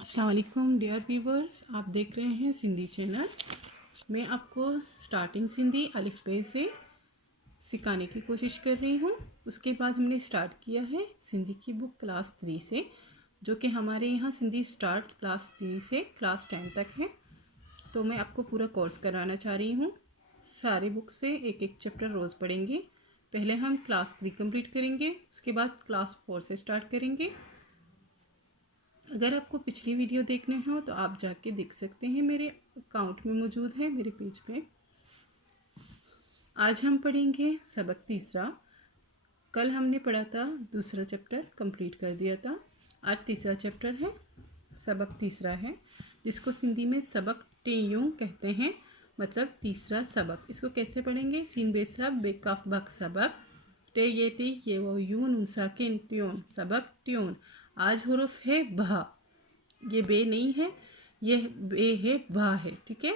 अस्सलाम वालेकुम dear viewers, आप देख रहे हैं सिंधी चैनल। मैं आपको स्टार्टिंग सिंधी अलिफ बे से सिखाने की कोशिश कर रही हूँ। उसके बाद हमने स्टार्ट किया है सिंधी की बुक क्लास 3 से, जो कि हमारे यहाँ सिंधी स्टार्ट क्लास 3 से क्लास 10 तक है। तो मैं आपको पूरा कोर्स कराना चाह रही हूँ। सारे बुक से एक एक चैप्टर रोज़ पढ़ेंगे। पहले हम क्लास 3 कंप्लीट करेंगे, उसके बाद क्लास 4 से स्टार्ट करेंगे। अगर आपको पिछली वीडियो देखने हो तो आप जाके देख सकते हैं, मेरे अकाउंट में मौजूद है, मेरे पेज पे। आज हम पढ़ेंगे सबक तीसरा। कल हमने पढ़ा था दूसरा चैप्टर, कंप्लीट कर दिया था। आज तीसरा चैप्टर है, सबक तीसरा है, जिसको सिंधी में सबक टेयूं कहते हैं, मतलब तीसरा सबक। इसको कैसे पढ़ेंगे? सीन बे सब बे कफ बक सबक, टे ये वो यून उसाकिन ट्यून, सबक ट्यून। आज हुरुफ है भा, ये बे नहीं है, ये बे है भा है, ठीक है।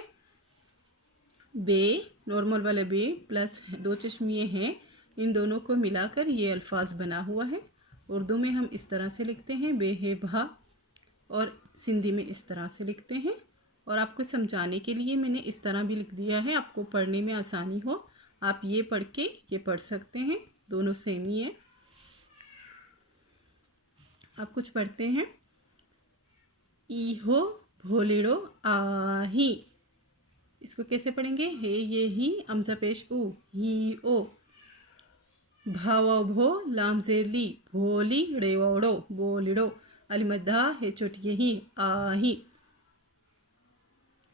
बे नॉर्मल वाले बे प्लस दो चश्मिए हैं, इन दोनों को मिलाकर ये अल्फाज बना हुआ है। उर्दू में हम इस तरह से लिखते हैं बे है भा, और सिंधी में इस तरह से लिखते हैं। और आपको समझाने के लिए मैंने इस तरह भी लिख दिया है, आपको पढ़ने में आसानी हो। आप ये पढ़ के ये पढ़ सकते हैं, दोनों सेम ही है। आप कुछ पढ़ते हैं। इहो भोलेड़ो आही, इसको कैसे पढ़ेंगे? हे ये ही अमजा पेश उ, ही ओ। भाव भो लाम जेर ली, भोली रेवड़ो बोलिड़ो, अलिमद्दा है चोटिये ही आही।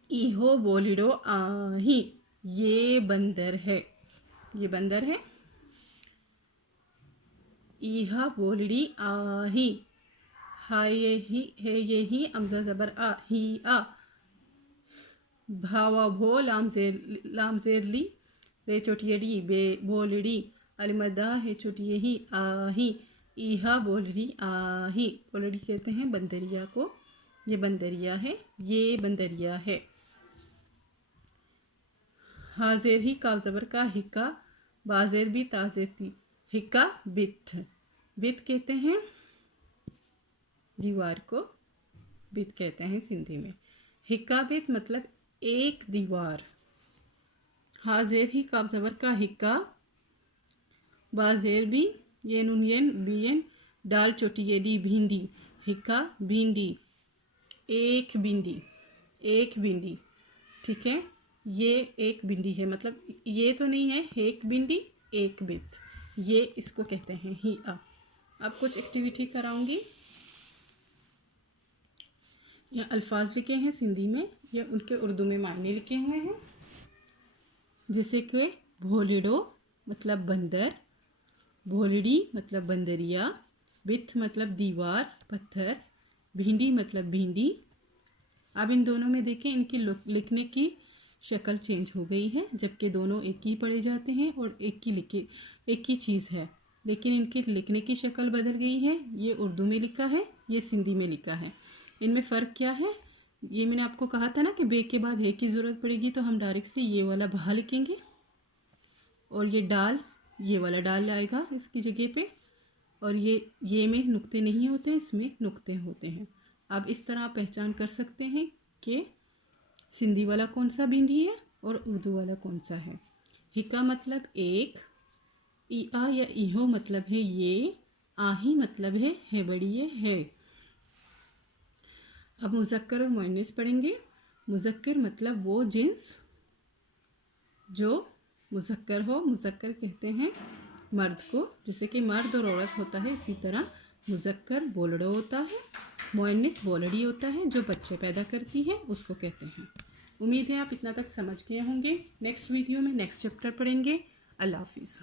इहो बोलिड़ो आही, ये बंदर है, ये बंदर है। इहा बोलिड़ी आही, हाय ये ही अमजा जबर आ, ही आ। भावा भो लाम जेर ली, रे चोटियड़ी बे बोलिड़ी, अलिमदा है चोटिये ही आही। इहा बोलिड़ी आही, बोलिड़ी कहते हैं बंदरिया को, ये बंदरिया है, ये बंदरिया है। हाजिर ही काफ जबर का हिक्का, बाजेर भी ताजेर थी, हिक्का बिथ, बिथ कहते हैं दीवार को, बिथ कहते हैं सिंधी में। हिक्का बिथ मतलब एक दीवार। हाजेर ही काफ जबर का हिक्का, बाजेर भी ये नुनियन बीएन डाल चोटिये डी भिंडी, हिक्का भिंडी, एक भिंडी, एक भिंडी, ठीक है। ये एक भिंडी है, मतलब ये तो नहीं है, एक भिंडी एक बिथ, ये इसको कहते हैं ही आ। अब कुछ एक्टिविटी कराऊंगी। ये अल्फाज लिखे हैं सिंधी में, ये उनके उर्दू में मायने लिखे हुए हैं। जैसे कि भोलिड़ो मतलब बंदर, भोलिड़ी मतलब बंदरिया, बिथ मतलब दीवार पत्थर, भिंडी मतलब भिंडी। अब इन दोनों में देखें, इनकी लिखने की शक्ल चेंज हो गई है, जबकि दोनों एक ही पढ़े जाते हैं और एक ही चीज़ है, लेकिन इनकी लिखने की शक्ल बदल गई है। ये उर्दू में लिखा है, ये सिंधी में लिखा है। इनमें फ़र्क क्या है? ये मैंने आपको कहा था ना कि बे के बाद है की ज़रूरत पड़ेगी, तो हम डायरेक्ट से ये वाला भा लिखेंगे, और ये डाल, ये वाला डाल आएगा इसकी जगह पे। और ये में नुक्ते नहीं होते, इसमें नुक्ते होते हैं। आप इस तरह पहचान कर सकते हैं कि सिंधी वाला कौन सा भिंडी है और उर्दू वाला कौन सा है। हिक्का मतलब एक, आ या इहो मतलब है ये, आही मतलब है बड़ी है। अब मुज़क्कर और मुअन्निस पढ़ेंगे। मुज़क्कर मतलब वो जिन्स जो मुज़क्कर हो, मुज़क्कर कहते हैं मर्द को, जैसे कि मर्द और औरत होता है, इसी तरह मुज़क्कर बोलड़ो होता है, मुअन्निस बोलड़ी होता है, जो बच्चे पैदा करती है उसको कहते हैं। उम्मीद है आप इतना तक समझ गए होंगे। नेक्स्ट वीडियो में नेक्स्ट चैप्टर पढ़ेंगे। अल्लाह हाफिज़।